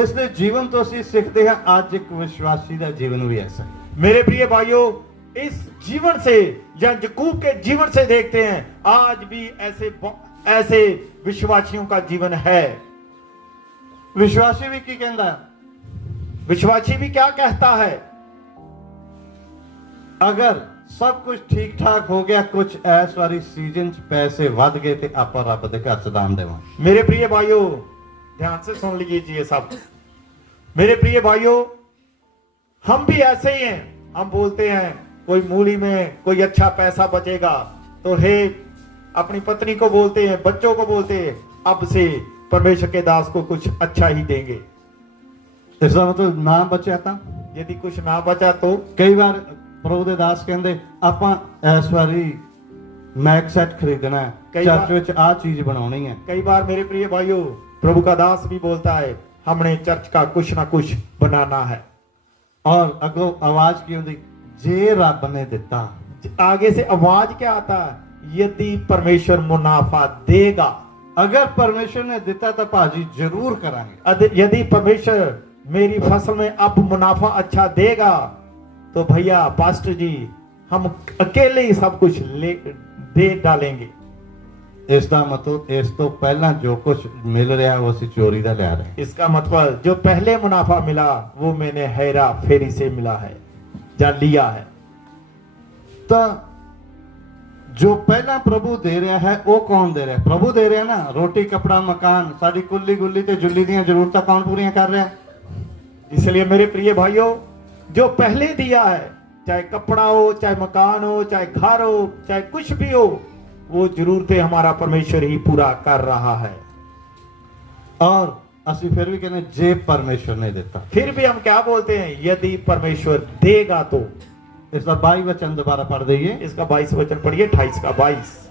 इसलिए जीवन तो ਅਸੀਂ ਸਿੱਖਦੇ ਹਾਂ ਅੱਜ ਇੱਕ ਵਿਸ਼ਵਾਸੀ ਦਾ ਜੀਵਨ ਵੀ ਐਸਾ ਹੈ। मेरे प्रिय भाइयों, इस जीवन से या याकूब के जीवन से देखते हैं आज भी ऐसे विश्वासियों का जीवन है। ਵਿਸ਼ਵਾਸੀ ਵੀ ਕੀ ਕਹਿੰਦਾ ਹੈ? विश्वासी भी क्या कहता है? ਅਗਰ ਸਭ ਕੁਝ ਠੀਕ ਠਾਕ ਹੋ ਗਿਆ, ਕੁਝ ਇਸ ਵਾਰੀ ਸੀਜ਼ਨ ਚ ਪੈਸੇ ਵੱਧ ਗਏ ਤੇ ਆਪਾਂ ਰੱਬ ਦੇ ਘਰ ਚ ਦਾਨ ਦੇਵਾਂਗੇ। मेरे प्रिय भाइयों, ध्यान से सुन लीजिए सब। मेरे प्रिय भाइयों, हम भी ऐसे ही हैं। हम बोलते हैं कोई मूली में कोई अच्छा पैसा बचेगा तो हे अपनी पत्नी को बोलते हैं, बच्चों को बोलते हैं, अब से परमेश्वर के दास को कुछ अच्छा ही देंगे। ਇਸਦਾ ਮਤਲਬ ਨਾ ਬਚਿਆ ਤਾਂ यदि कुछ ना बचा तो ਕਈ ਵਾਰ ਪ੍ਰਭੂ ਦੇ ਦਾਸ ਕਹਿੰਦੇ ਆਪਾਂ ਇਸ ਵਾਰੀ ਮੈਕ ਸੈਟ ਖਰੀਦਣਾ ਹੈ, ਕਈ ਚਰਚ ਵਾਰ- ਵਿੱਚ ਆਹ ਚੀਜ਼ ਬਣਾਉਣੀ ਹੈ। कई बार मेरे प्रिय भाइयों, प्रभु का दास भी बोलता है हमने चर्च का कुछ ना कुछ बनाना है। ਔਰ ਅੱਗੋਂ ਆਵਾਜ਼ ਕੀ ਹੁੰਦੀ? ਜੇ ਰੱਬ ਨੇ ਦਿੱਤਾ। आगे से आवाज क्या आता है? यदि परमेश्वर मुनाफा देगा। ਅਗਰ ਪਰਮੇਸ਼ਰ ਨੇ ਦਿੱਤਾ ਤਾਂ ਭਾਜੀ ਜ਼ਰੂਰ ਕਰਾਂਗੇ। यदि परमेश्वर मेरी फसल में अब मुनाफा अच्छा देगा तो भैया पास्टर जी हम अकेले ही सब कुछ दे डालेंगे। ਇਸ ਦਾ ਮਤਲਬ ਇਸ ਤੋਂ ਪਹਿਲਾਂ ਜੋ ਕੁਝ ਮਿਲ ਰਿਹਾ ਉਹ ਅਸੀਂ ਚੋਰੀ ਦਾ ਲੈ ਰਹੇ। इसका मतलब जो पहले मुनाफा मिला वो मैंने हेरा फेरी से मिला है या लिया है। ਤਾਂ ਜੋ ਪਹਿਲਾਂ ਪ੍ਰਭੂ ਦੇ ਰਿਹਾ ਹੈ ਉਹ ਕੌਣ ਦੇ ਰਿਹਾ? ਪ੍ਰਭੂ ਦੇ ਰਿਹਾ ਨਾ। ਰੋਟੀ ਕਪੜਾ ਮਕਾਨ ਸਾਡੀ ਕੁੱਲੀ ਗੁੱਲੀ ਤੇ ਜੁੱਲੀ ਦੀਆਂ ਜ਼ਰੂਰਤਾਂ ਕੌਣ ਪੂਰੀਆਂ ਕਰ ਰਿਹਾ? इसलिए मेरे प्रिय भाइयों, जो पहले दिया है, चाहे कपड़ा हो, चाहे मकान हो, चाहे घर हो, चाहे कुछ भी हो, वो जरूरतें हमारा परमेश्वर ही पूरा कर रहा है। ਔਰ ਅਸੀਂ ਫਿਰ ਵੀ ਕਹਿੰਦੇ ਜੇ ਪਰਮੇਸ਼ਰ ਨੇ ਦਿੱਤਾ। फिर भी हम क्या बोलते हैं? यदि परमेश्वर देगा तो। ਇਸ ਦਾ 22 ਵਚਨ ਦੁਬਾਰਾ ਪੜ੍ਹ ਦਈਏ। इसका 22 वचन पढ़िए, 28 का 22।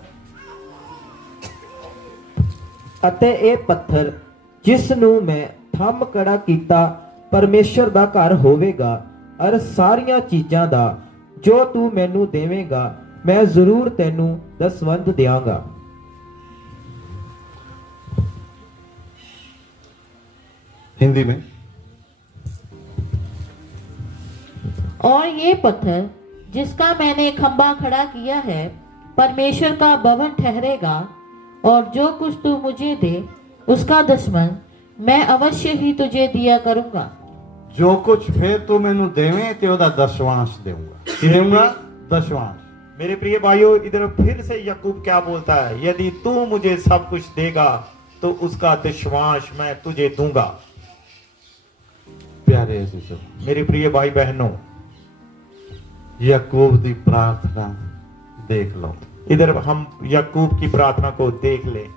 ਅਤੇ ਇਹ ਪੱਥਰ ਜਿਸ ਨੂੰ ਮੈਂ ਥੰਮ ਕੜਾ ਕੀਤਾ ਪਰਮੇਸ਼ਰ ਦਾ ਘਰ ਹੋਵੇਗਾ, ਅਰ ਸਾਰੀਆਂ ਚੀਜ਼ਾਂ ਦਾ ਜੋ ਤੂੰ ਮੈਨੂੰ ਦੇਵੇਂਗਾ ਮੈਂ ਜ਼ਰੂਰ ਤੈਨੂੰ ਦਸਵੰਧ ਦਿਆਂਗਾ। हिंदी में और ये पत्थर जिसका मैंने खंबा खड़ा किया है परमेश्वर का भवन ठहरेगा, और जो कुछ तू मुझे दे उसका दसवंध मैं अवश्य ही तुझे दिया करूंगा। जो कुछ फिर तू मैनू देवे ते ओदा दशवांश देऊंगा। दशवांश। मेरे प्रिय भाइयों, इधर फिर से याकूब क्या बोलता है? यदि तू मुझे सब कुछ देगा तो उसका दशवांश मैं तुझे दूंगा। प्यारे अजीजों, मेरे प्रिय भाई बहनों, याकूब दी प्रार्थना देख लो। इधर हम याकूब की प्रार्थना को देख ले।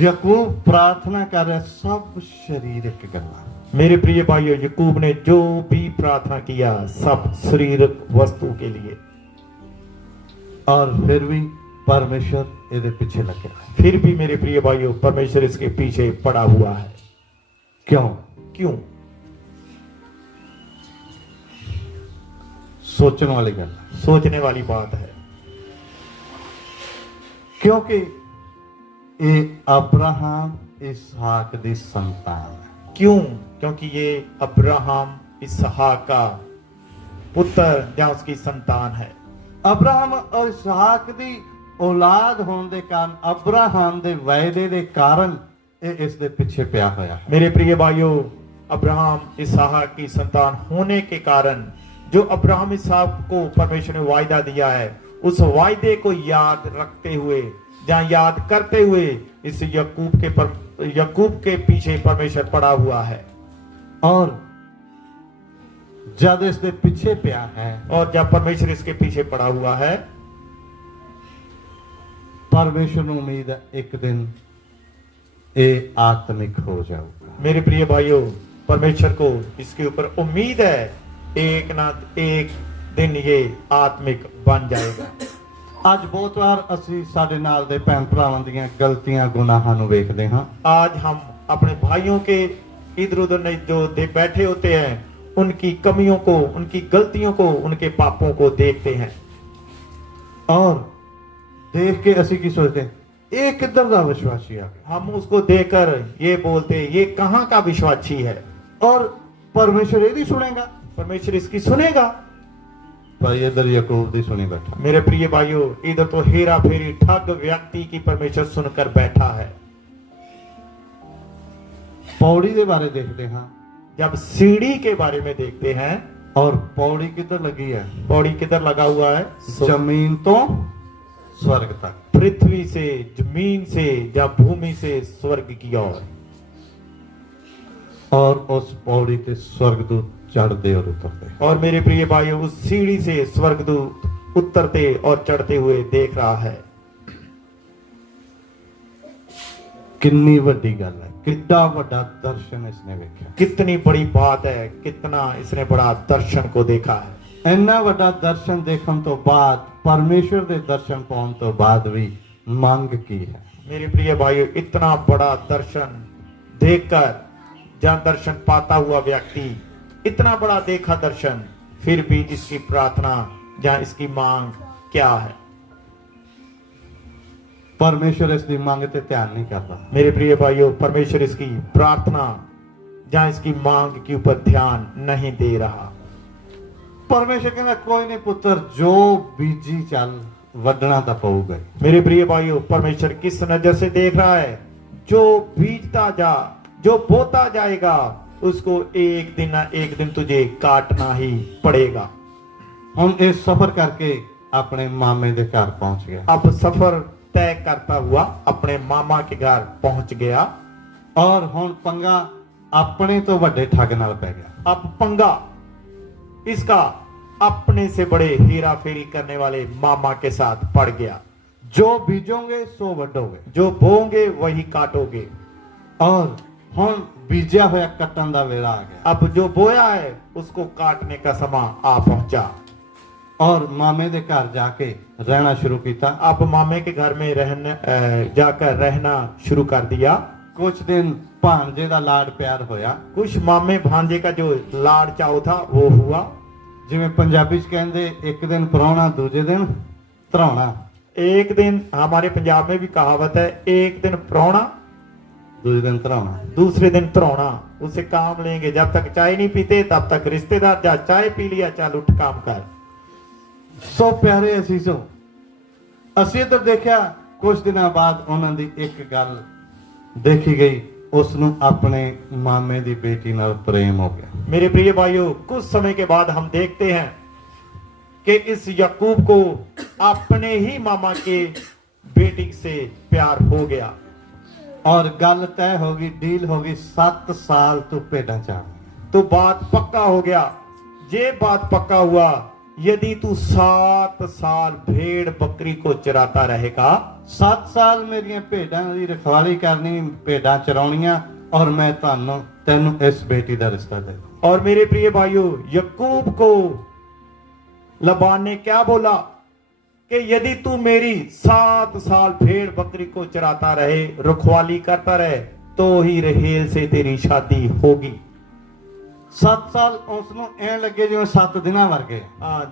याकूब प्रार्थना कर रहा सब शरीरक गल्लां। मेरे प्रिय भाइयों, याकूब ने जो भी प्रार्थना किया सब शारीरिक वस्तु के लिए, और फिर भी परमेश्वर ਇਹਦੇ ਪਿੱਛੇ ਲੱਗਿਆ ਹੈ। फिर भी मेरे प्रिय भाइयों, परमेश्वर इसके पीछे पड़ा हुआ है। क्यों? क्यों? सोचने वाली गल है। सोचने वाली बात है। क्योंकि ये अब्राहम इसहाक दी संतान है। क्यों? क्योंकि ये अब्राहम इसहाक का पुत्र या उसकी संतान है। अब्राहम और इसहाक दी औलाद होने दे कारण, अब्राहम दे वायदे दे कारण ये इस दे पीछे पिया होया है। मेरे प्रिय भाइयों, अब्राहम इसहाक की संतान होने के कारण जो अब्राहम इसहाक को परमेश्वर ने वायदा दिया है, उस वायदे को याद रखते हुए या याद करते हुए इस याकूब के पीछे परमेश्वर पड़ा हुआ है। और जब इसके पीछे पिया है, और जब परमेश्वर इसके पीछे पड़ा हुआ है, परमेश्वर को उम्मीद है एक दिन ये आत्मिक हो जाएगा। मेरे प्रिय भाइयों, परमेश्वर को इसके ऊपर उम्मीद है एक ना एक दिन ये आत्मिक बन जाएगा। आज बहुत बार ਅਸੀਂ ਸਾਡੇ ਨਾਲ ਦੇ ਭੈਣ ਭਰਾਵਾਂ ਦੀਆਂ ਗਲਤੀਆਂ ਗੁਨਾਹਾਂ ਨੂੰ ਵੇਖਦੇ ਹਾਂ। आज हम अपने भाइयों के इधर उधर नहीं जो बैठे होते हैं, उनकी कमियों को, उनकी गलतियों को, उनके पापों को देखते हैं। और देख के ਅਸੀਂ ਕੀ सोचते हैं? ਇਹ ਕਿੱਧਰ ਦਾ ਵਿਸ਼ਵਾਸੀ ਆ ਗਿਆ। हम उसको देखकर ये बोलते ये कहाँ का विश्वासी है। और परमेश्वर ਇਹਦੀ सुनेगा। परमेश्वर इसकी सुनेगा। भाई इधर याकूब दी सुनी बैठा। मेरे प्रिय भाइयों, इधर तो हेरा फेरी ठग व्यक्ति की परमेश्वर सुनकर बैठा है। पौड़ी के बारे देखते हैं। जब सीढ़ी के बारे में देखते हैं, और पौड़ी किधर लगी है? पौड़ी किधर लगा हुआ है? जमीन तो स्वर्ग तक, पृथ्वी से, जमीन से या भूमि से स्वर्ग की ओर। और उस पौड़ी के स्वर्गदूत चढ़ते और उतरते। और मेरे प्रिय भाइयों, उस सीढ़ी से स्वर्गदूत उतरते और चढ़ते हुए देख रहा है। कितनी बड़ी गल है, कितना बड़ा दर्शन इसने देखा। कितनी बड़ी बात है, कितना इसने बड़ा दर्शन को देखा है। इन्ना बड़ा दर्शन देखने तो बाद, परमेश्वर के दर्शन पाने तो बाद भी मांग की है। मेरे प्रिय भाइयों, इतना बड़ा दर्शन देखकर, जहां दर्शन पाता हुआ व्यक्ति इतना बड़ा देखा दर्शन, फिर भी इसकी प्रार्थना, जहां इसकी मांग क्या है? परमेश्वर इसकी मांग ते ध्यान नहीं करता। मेरे प्रिय भाइयों, परमेश्वर इसकी प्रार्थना, जहां इसकी मांग के ऊपर ध्यान नहीं दे रहा। परमेश्वर कहना कोई नहीं पुत्र, जो बीजी चल वडना तो पऊगा। मेरे प्रिय भाइयों, परमेश्वर किस नजर से देख रहा है? जो बीजता जा, जो बोता जाएगा, उसको एक दिन ना एक दिन तुझे काटना ही पड़ेगा। हम इस सफर करके अपने मामे के घर पहुंच गया। अब सफर तय करता हुआ अपने मामा के घर पहुंच गया। और हुण पंगा अपने तो बड़े ठग नाल पै गया। अब पंगा इसका अपने से बड़े हेरा फेरी करने वाले मामा के साथ पड़ गया। जो बीजोगे सो वडोगे, जो बोओगे वही काटोगे। और हुण बीजा होया कटन दा वेला आ गया। अब जो बोया है उसको काटने का समय आ पहुंचा। और मामे के घर जाके रहना शुरू किया। अब मामे के घर में जाकर रहना शुरू कर दिया। कुछ दिन भांजे का लाड प्यार होया। कुछ मामे भांजे का जो लाड चाव था वो हुआ। जिवें पंजाबी च कहंदे एक दिन परौना दूजे दिन धरौना। एक दिन, हमारे पंजाब में भी कहावत है, एक दिन परौना दूसरे दिन धरौना। दूसरे दिन धरौना। उसे काम लेंगे, जब तक चाय नहीं पीते तब तक रिश्तेदार, जा चाय पी लिया चल उठ काम कर। सो प्यारे असीसो, असी इधर देखा कुछ दिनों बाद उन्हां दी एक गल देखी गई, उसनू अपने मामे दी बेटी नाल प्रेम हो गया। मेरे प्रिय भाइयों, कुछ समय के बाद हम देखते हैं कि इस याकूब को अपने ही मामा के बेटी से प्यार हो गया। और गल तय होगी, डील होगी, 7 साल तू भेड़ा चाह। तो बात पक्का हो गया। ये बात पक्का हुआ, यदि तू 7 साल भेड़ बकरी को चराता रहेगा, 7 साल मेरिया भेड़ां दी रखवाली करनी, भेड़ां चराउणियां, और मैं तेनू इस बेटी का रिश्ता दे दूं। और मेरे प्रिय भाइयों, याकूब को लबान ने क्या बोला कि यदि तू मेरी 7 साल भेड़ बकरी को चराता रहे, रखवाली करता रहे, तो ही रहेल से तेरी शादी होगी। 7 साल उसनू ऐ लगे जिवें 7 दिनां वर्गे।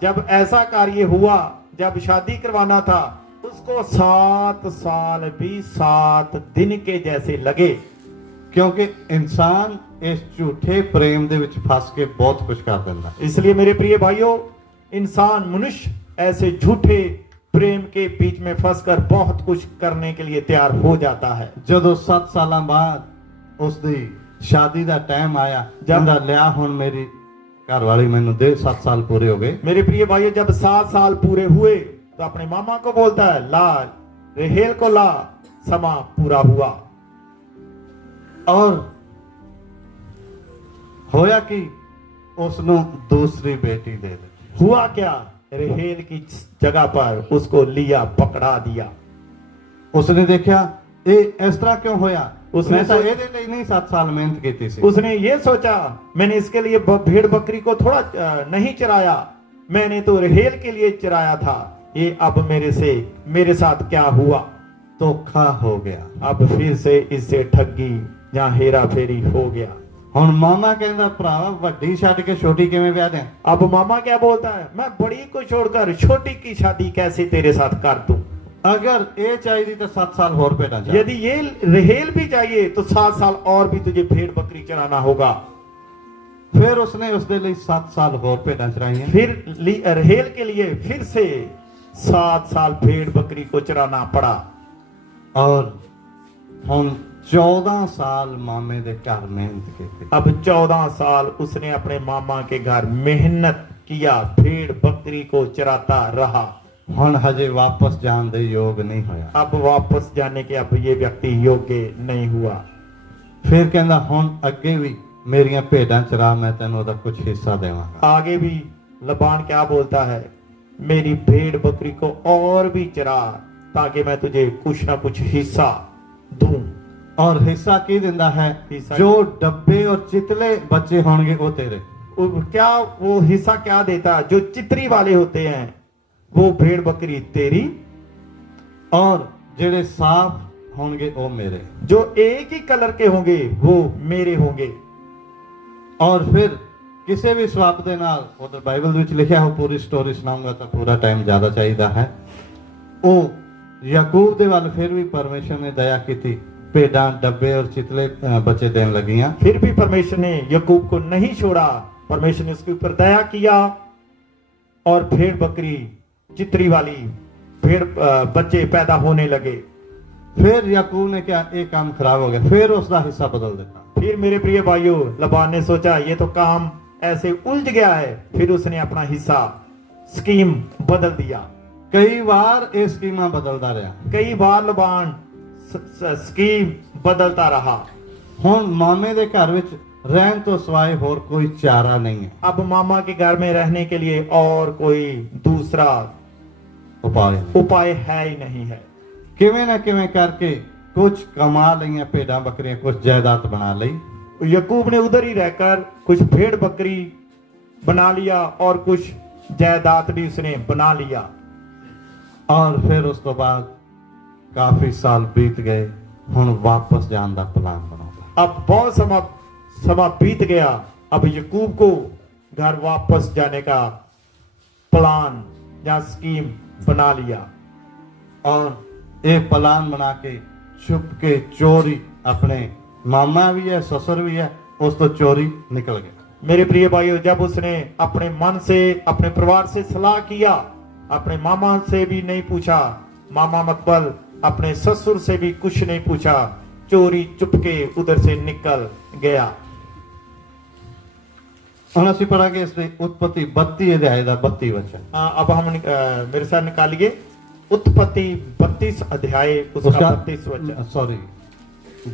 जब ऐसा कार्य हुआ, जब शादी करवाना था, उसको 7 साल भी 7 दिन के जैसे लगे। क्योंकि इंसान इस झूठे प्रेम दे विच फस के बहुत कुछ कर दिंदा। इसलिए मेरे प्रिय भाइयों, इंसान, मनुष्य ऐसे झूठे प्रेम के बीच में फंसकर बहुत कुछ करने के लिए तैयार हो जाता है। जदों 7 सालां बाद उसदी शादी का टाइम आया, जब लिया हुण मेरी घरवाली मैनू दे, 7 साल पूरे हो गए। मेरे प्रिय भाइयों, जब 7 साल पूरे हुए तो अपने मामा को बोलता है, ला रहेल को ला, समा पूरा हुआ। और होया कि उसनू दूसरी बेटी दे दी। हुआ क्या? रहेल की जगह पर उसको लिया, पकड़ा दिया। उसने देखा ये इस तरह क्यों होया। उसने मैं तो ये नहीं 7 साल मेहनत की थी। उसने ये सोचा, मैंने इसके लिए भेड़ बकरी को थोड़ा नहीं चराया, मैंने तो रहेल के लिए चराया था। ये अब मेरे साथ क्या हुआ? धोखा हो गया। अब फिर से इससे ठगी या हेरा फेरी हो गया। हुण मामा कहंदा भरावा वड्डी छड्ड के छोटी किवें ब्याह दें। अब मामा क्या बोलता है, मैं बड़ी को छोड़कर छोटी की शादी कैसे तेरे साथ कर दूं। ਅਗਰ ਇਹ ਚਾਹੀਦੀ ਤਾਂ 7 ਸਾਲ ਹੋਰ ਭੇਡਾਂ ਚਾਹੀਦੀ। यदि ये रहेल भी चाहिए तो 7 साल और भी तुझे भेड़ बकरी चराना होगा। ਫਿਰ ਉਸਨੇ ਉਸਦੇ ਲਈ 7 ਸਾਲ ਹੋਰ ਭੇਡਾਂ ਚਰਾਈਆਂ। फिर रहेल के लिए फिर से 7 साल भेड़ बकरी को चराना पड़ा। ਔਰ ਹੁਣ 14 ਸਾਲ ਮਾਮੇ ਦੇ ਘਰ ਮਿਹਨਤ ਕੀਤੀ। अब 14 साल उसने अपने मामा के घर मेहनत किया, भेड़ बकरी को चराता रहा। ਹੁਣ ਹਜੇ ਵਾਪਸ ਜਾਣ ਦੇ ਯੋਗ ਨਹੀਂ ਹੋਇਆ। अब वापस जाने के अब ये व्यक्ति योग्य नहीं हुआ। ਫਿਰ ਕਹਿੰਦਾ ਹੁਣ ਅੱਗੇ ਵੀ ਮੇਰੀਆਂ ਭੇਡਾਂ ਚਰਾ, ਮੈਂ ਤੈਨੂੰ ਉਹਦਾ ਕੁਝ ਹਿੱਸਾ ਦੇਵਾਂਗਾ। आगे भी लबान क्या बोलता है, मेरी भेड़ बकरी को और भी चरा ताकि मैं तुझे कुछ ना कुछ हिस्सा दूं। ਔਰ ਹਿੱਸਾ ਕੀ ਦਿੰਦਾ ਹੈ? ਹਿੱਸਾ ਜੋ ਡੱਬੇ ਔਰ ਚਿਤਲੇ ਬੱਚੇ ਹੋਣਗੇ ਉਹ ਤੇਰੇ। क्या वो हिस्सा क्या देता है? जो चित्री वाले होते हैं वो भेड़ बकरी तेरी, ਔਰ ਜਿਹੜੇ ਸਾਫ ਹੋਣਗੇ ਉਹ ਮੇਰੇ। जो एक ही कलर के होंगे वो मेरे होंगे। ਔਰ ਫਿਰ ਕਿਸੇ ਵੀ ਸਵਾਬ ਦੇ ਨਾਲ, ਉਹ ਬਾਈਬਲ ਦੇ ਵਿੱਚ ਲਿਖਿਆ ਹੋ, ਪੂਰੀ ਸਟੋਰੀ ਸੁਣਾਉਂਗਾ ਤਾਂ ਪੂਰਾ ਟਾਈਮ ਜ਼ਿਆਦਾ ਚਾਹੀਦਾ ਹੈ। ਉਹ ਯਾਕੂਬ ਦੇ ਵੱਲ ਫਿਰ ਵੀ ਪਰਮੇਸ਼ਰ ਨੇ ਦਇਆ ਕੀਤੀ, ਭੇਡਾਂ ਡੱਬੇ ਔਰ ਚਿਤਲੇ ਬੱਚੇ ਦੇਣ ਲੱਗੀਆਂ। फिर भी परमेश्वर ने याकूब को नहीं छोड़ा, परमेश्वर ने उसके ऊपर दया किया और भेड़ बकरी चित्री वाली भेड़ बच्चे पैदा होने लगे। ਫਿਰ ਯਾਕੂਬ ਨੇ ਕਿਹਾ ਇਹ ਕੰਮ ਖਰਾਬ ਹੋ ਗਿਆ, ਫਿਰ ਉਸਦਾ ਹਿੱਸਾ ਬਦਲ ਦਿੱਤਾ। फिर मेरे प्रिय भाइयों, लबान ने सोचा ये तो काम ऐसे उलझ गया है, फिर उसने अपना हिस्सा स्कीम बदल दिया। ਕਈ ਵਾਰ ਇਹ ਸਕੀਮਾਂ ਬਦਲਦਾ ਰਿਹਾ। कई बार लबान स्कीम बदलता रहा। ਹੁਣ ਮਾਮੇ ਦੇ ਘਰ ਵਿੱਚ ਰਹਿਣ ਤੋਂ ਸਿਵਾਏ ਹੋਰ ਕੋਈ ਚਾਰਾ ਨਹੀਂ ਹੈ। अब मामा के घर में रहने के लिए और कोई दूसरा ਉਪਾਅ उपाय है ही नहीं है। ਕਿਵੇਂ ਨਾ ਕਿਵੇਂ ਕਰਕੇ ਕੁਝ ਕਮਾ ਲਈਆਂ ਭੇਡਾਂ ਬੱਕਰੀਆਂ, ਕੁਝ ਜਾਇਦਾਦ ਬਣਾ ਲਈ। याकूब ने उधर ही रहकर कुछ भेड़ बकरी बना लिया और कुछ जायदाद भी उसने बना लिया। ਔਰ ਫਿਰ ਉਸ ਤੋਂ ਬਾਅਦ ਕਾਫੀ ਸਾਲ ਬੀਤ ਗਏ। ਹੁਣ ਵਾਪਸ ਜਾਣ ਦਾ ਪਲਾਨ ਬਣਾਉਂਦਾ। अब बहुत समय बीत गया। अब याकूब को घर वापस जाने का प्लान या स्कीम बना लिया। ਔਰ ਇਹ ਪਲਾਨ ਬਣਾ ਕੇ ਛੁਪ ਕੇ ਚੋਰੀ, ਆਪਣੇ ਮਾਮਾ भी है ससुर भी है, उस तो चोरी निकल गया। मेरे प्रिय भाइयों, जब उसने अपने मन से अपने परिवार से सलाह किया, अपने मामा से भी नहीं पूछा, मामा मतबल अपने ससुर से भी कुछ नहीं पूछा, चोरी चुपके उधर से निकल गया। ਹੁਣ ਅਸੀਂ ਪੜਾਂਗੇ ਇਸ ਦੀ ਉਤਪत्ति 32 ਅਧਿਆਇ ਦਾ 32 ਵਚਨ। अब हम मेरे साथ निकालिए उत्पत्ति 32 अध्याय उसका 32 वचन, सॉरी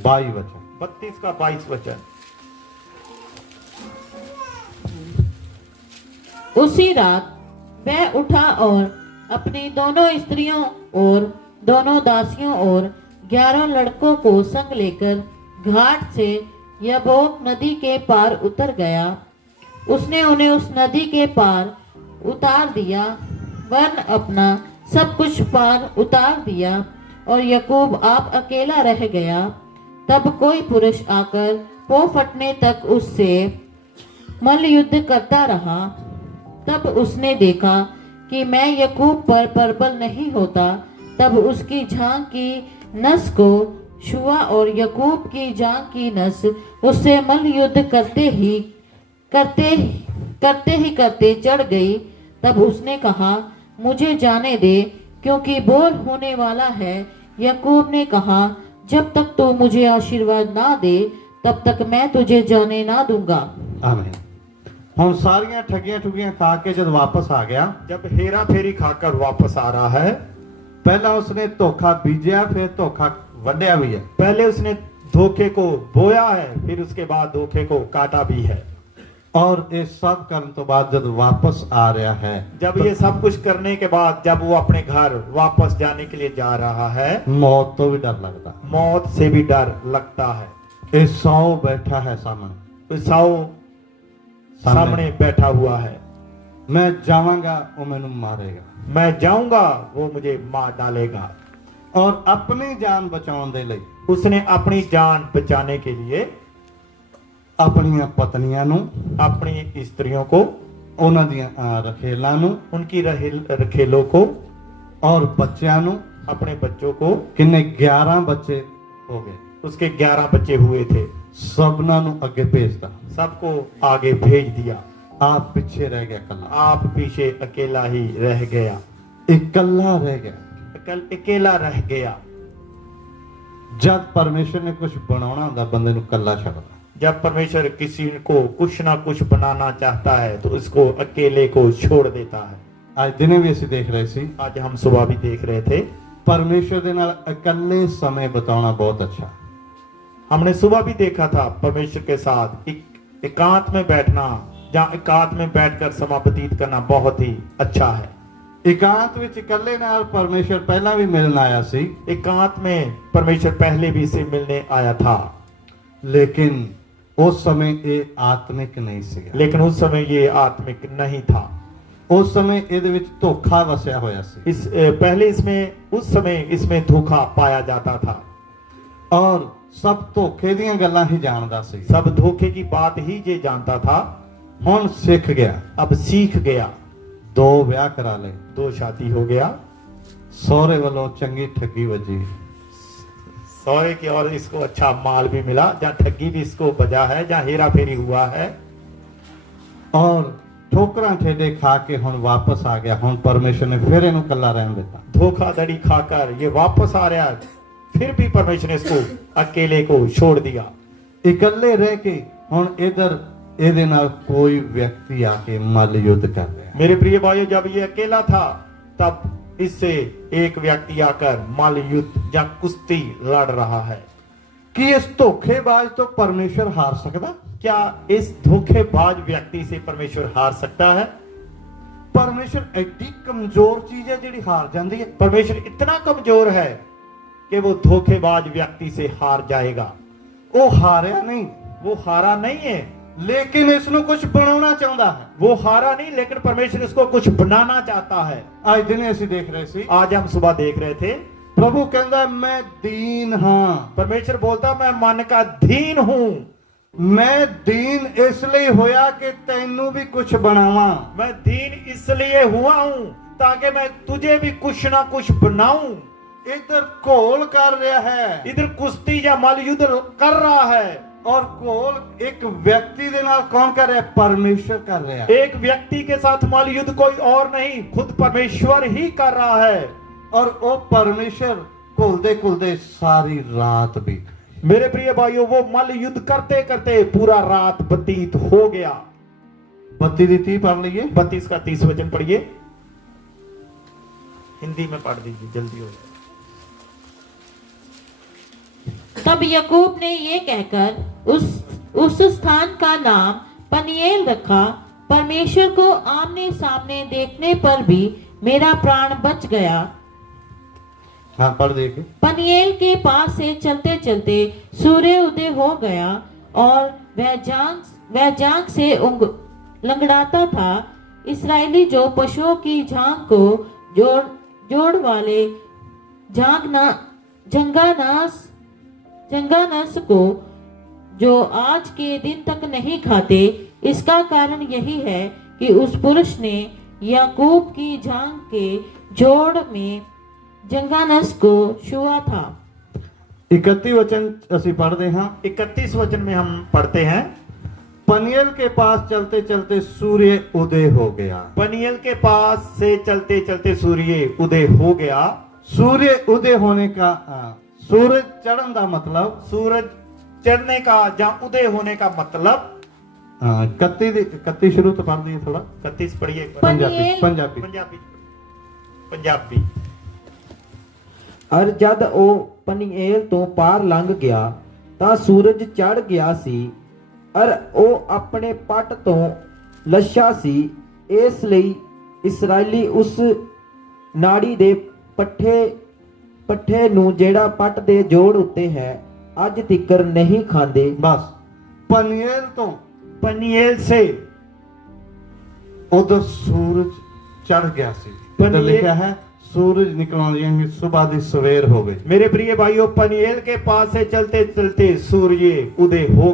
22 वचन, 32 का 22 वचन। उसी रात वह उठा और अपनी दोनों स्त्रियों और दोनों दासियों और 11 लड़कों को संग लेकर घाट से यब्बोक नदी के पार उतर गया। उसने उन्हें उस नदी के पार उतार दिया, वरन अपना सब कुछ पार उतार दिया, और याकूब आप अकेला रह गया। तब कोई पुरुष आकर पौ फटने तक उससे मल्ल युद्ध करता रहा। तब उसने देखा कि मैं याकूब पर प्रबल नहीं होता, तब उसकी जांघ की नस को छुआ और याकूब की जांघ की नस उससे मल्ल युद्ध करते चढ़ गई। तब उसने कहा, मुझे जाने दे, क्योंकि बोर होने वाला है। याकूब ने कहा, जब तक तू मुझे आशीर्वाद ना दे तब तक मैं तुझे जाने ना दूंगा। आमीन। ਹੁਣ ਸਾਰੀਆਂ ਠੱਗੀਆਂ ਠੁਗੀਆਂ ਖਾ ਕੇ ਜਦ ਵਾਪਸ ਆ ਗਿਆ, जब हेरा फेरी खाकर वापस आ रहा है, ਪਹਿਲਾਂ ਉਸਨੇ ਧੋਖਾ ਬੀਜਿਆ, ਫਿਰ ਧੋਖਾ ਵੱਢਿਆ ਵੀ ਹੈ। पहले उसने धोखे को बोया है, फिर उसके बाद धोखे को काटा भी है। ਔਰ ਇਹ ਸਭ ਕਰਨ ਤੋਂ ਬਾਅਦ ਜਦ ਵਾਪਸ ਆ ਰਿਹਾ ਹੈ, जब ये सब कुछ करने के बाद जब वो अपने घर वापस जाने के लिए जा रहा है, ਮੌਤ ਤੋਂ ਵੀ ਡਰ ਲੱਗਦਾ। मौत से भी डर लगता है। ਇਹ 100 ਬੈਠਾ ਹੈ ਸਾਹਮਣੇ, तो साऊ सामने बैठा हुआ है। ਮੈਂ ਜਾਵਾਂਗਾ ਉਹ ਮੈਨੂੰ ਮਾਰੇਗਾ, मैं जाऊंगा वो मुझे मार डालेगा। ਔਰ ਆਪਣੀ ਜਾਨ ਬਚਾਉਣ ਦੇ ਲਈ उसने अपनी जान बचाने के लिए ਆਪਣੀਆਂ ਪਤਨੀਆਂ ਨੂੰ, अपनी स्त्रियों को, ਉਹਨਾਂ ਦੀਆਂ ਰਖੇਲਾਂ ਨੂੰ उनकी रखेलों को ਔਰ ਬੱਚਿਆਂ ਨੂੰ अपने बच्चों को, किन्ने 11 बच्चे हो गए, उसके 11 बच्चे हुए थे, सबना नु अगे भेजता, सबको आगे भेज दिया। आप पीछे रह गया कल्ला, आप पीछे अकेला ही रह गया, इकल्ला रह गया। अकेला रह गया। जब परमेश्वर ने कुछ बनाना होता बंदे नु कल्ला छड़दा। जब परमेश्वर किसी को कुछ ना कुछ बनाना चाहता है तो उसको अकेले को छोड़ देता है। आज दिने भी ਅਸੀਂ देख रहे सी, आज हम सुबह भी देख रहे थे, परमेश्वर ਦੇ ਨਾਲ ਇਕੱਲੇ समय बिताना बहुत अच्छा। हमने सुबह भी देखा था परमेश्वर के साथ एकांत में बैठना, जहाँ एकांत में बैठकर समय व्यतीत करना बहुत ही अच्छा है। ਇਕਾਂਤ ਵਿੱਚ ਇਕੱਲੇ ਨਾਲ ਪਰਮੇਸ਼ਰ ਪਹਿਲਾਂ ਵੀ ਮਿਲਣ ਆਇਆ ਸੀ, एकांत में परमेश्वर पहले भी से मिलने आया था, लेकिन उस समय ਇਹ ਆਤਮਿਕ ਨਹੀਂ ਸੀਗਾ। लेकिन उस समय ये आत्मिक नहीं था। उस समय ਇਹਦੇ ਵਿੱਚ ਧੋਖਾ ਵਸਿਆ ਹੋਇਆ ਸੀ, पहले इसमें उस समय इसमें धोखा पाया जाता था, ਔਰ ਸਭ ਧੋਖੇ ਦੀਆਂ ਗੱਲਾਂ ਹੀ ਜਾਣਦਾ ਸੀ। सब धोखे की बात ही ये जानता था। ਹੁਣ ਸਿੱਖ ਗਿਆ, अब सीख गया, 2 ਵਿਆਹ ਕਰਾ ਲਏ, 2 शादी हो गया, ਸਹੁਰੇ ਵੱਲੋਂ ਚੰਗੀ ਠੱਗੀ ਵੱਜੀ, सौरे की और इसको अच्छा माल भी मिला, जहाँ ठगी भी इसको बजा है, जहाँ हेरा फेरी हुआ है, ਔਰ ਠੋਕਰਾਂ ਠੇਡੇ ਖਾ ਕੇ ਹੁਣ ਵਾਪਸ ਆ ਗਿਆ। ਹੁਣ ਪਰਮੇਸ਼ਰ ਨੇ ਫਿਰ ਇਹਨੂੰ ਇਕੱਲਾ ਰਹਿਣ ਦਿੱਤਾ। धोखाधड़ी खाकर ये वापस आ रहा है, फिर भी परमेश्वर ने इसको अकेले को छोड़ दिया। ਇਕੱਲੇ ਰਹਿ ਕੇ ਹੁਣ ਇਧਰ ਇਹਦੇ ਨਾਲ ਕੋਈ ਵਿਅਕਤੀ ਆ ਕੇ ਮੱਲ ਯੁੱਧ ਕਰ ਰਿਹਾ। मेरे प्रिय भाइयों, जब ये अकेला था तब इससे एक व्यक्ति आकर मल्ल युद्ध या कुश्ती लड़ रहा है। ਕੀ ਇਸ ਧੋਖੇਬਾਜ਼ ਤੋਂ ਪਰਮੇਸ਼ਰ ਹਾਰ ਸਕਦਾ? क्या इस धोखेबाज व्यक्ति से परमेश्वर हार सकता है? ਪਰਮੇਸ਼ਰ ਐਡੀ ਕਮਜ਼ੋਰ ਚੀਜ਼ ਹੈ ਜਿਹੜੀ ਹਾਰ ਜਾਂਦੀ ਹੈ। परमेश्वर इतना कमजोर है कि वो धोखेबाज व्यक्ति से हार जाएगा। ਉਹ ਹਾਰਿਆ ਨਹੀਂ, वो हारा नहीं है, ਲੇਕਿਨ ਇਸ ਨੂੰ ਕੁਝ ਬਣਾਉਣਾ ਚਾਹੁੰਦਾ ਹੈ। वो हारा नहीं, लेकिन परमेश्वर इसको कुछ बनाना चाहता है। ਅੱਜ ਦਿਨੇ ਅਸੀਂ ਦੇਖ ਰਹੇ ਸੀ, आज हम सुबह देख रहे थे, ਪ੍ਰਭੂ ਕਹਿੰਦਾ ਮੈਂ ਦੀਨ ਹਾਂ। परमेश्वर बोलता मैं मन का दीन हूं। ਮੈਂ ਦੀਨ ਇਸ ਲਈ ਹੋਇਆ ਕਿ ਤੈਨੂੰ ਵੀ ਕੁਝ ਬਣਾਵਾਂ। मैं दीन इसलिए हुआ हूं ताकि मैं तुझे भी कुछ ना कुछ बनाऊं। ਇੱਧਰ ਘੋਲ ਕਰ ਰਿਹਾ ਹੈ, इधर कुश्ती या मल्ल युद्ध कर रहा है, ਔਰ ਘੋਲ ਇੱਕ ਵਿਅਕਤੀ ਦੇ ਨਾਲ ਕੌਣ ਕਰ ਰਿਹਾ? ਪਰਮੇਸ਼ਰ ਕਰ ਰਿਹਾ। एक व्यक्ति के साथ मल्ल युद्ध कोई और नहीं, खुद परमेश्वर ही कर रहा है। ਔਰ ਉਹ ਪਰਮੇਸ਼ਰ ਘੁਲਦੇ ਘੁਲਦੇ ਸਾਰੀ ਰਾਤ ਬੀਤ। मेरे प्रिय भाइयों, वो मल्ल युद्ध करते करते पूरा रात व्यतीत हो गया। 32 ਦੀ 30 पढ़ लीजिए। 32 का 30 वचन पढ़िए, हिंदी में पढ़ दीजिए, जल्दी हो जाए। तब याकूब ने ये कहकर उस स्थान का नाम पनिएल रखा, परमेश्वर को आमने सामने देखने पर भी मेरा प्राण बच गया। हाँ पढ़ देखिए। पनिएल के पास से चलते चलते सूर्य उदय हो गया और वह जांग से लंगड़ाता था। इस्राएली जो पशुओं की झांग को जोड़ वाले जंगानस को जो आज के दिन तक नहीं खाते, इसका कारण यही है कि उस पुरुष ने याकूब की झांग के जोड़ में जंगानस को छुआ था। 31 वचन ਅਸੀਂ पढ़ते हाँ। 31 वचन में हम पढ़ते हैं, पनियल के पास चलते चलते सूर्य उदय हो गया। पनियल के पास से चलते चलते सूर्य उदय हो गया। सूर्य उदय होने का सूरज चढ़न का मतलब, सूरज चढ़ने का या उदय होने का मतलब, 31 शुरू तो पढ़ दिए थोड़ा। 31 पढ़िए, पंजाबी पंजाबी पंजाबी पंजाबी। ਅਰ ਜਦ ਉਹ ਪਨੀਏਲ ਤੋਂ ਪਾਰ ਲੰਘ ਗਿਆ ਤਾਂ ਸੂਰਜ ਚੜ ਗਿਆ ਸੀ, ਅਰ ਉਹ ਆਪਣੇ ਪੱਟ ਤੋਂ ਲੱਛਾ ਸੀ। ਇਸ ਲਈ ਇਸਰਾਇਲੀ ਉਸ ਨਾੜੀ ਦੇ ਪੱਠੇ ਨੂੰ ਜਿਹੜਾ ਪੱਟ ਦੇ ਜੋੜ ਉੱਤੇ ਹੈ ਅੱਜ ਤੀਕਰ ਨਹੀਂ ਖਾਂਦੇ। बस पनियल तो पनिएल से उधर सूरज चढ़ गया सी। पनियल- लिखा है सूरज निकलने सुबह दी सवेर हो गई। मेरे प्रिय भाइयों, पनिएल के पास से चलते चलते सूर्य उदय हो गया।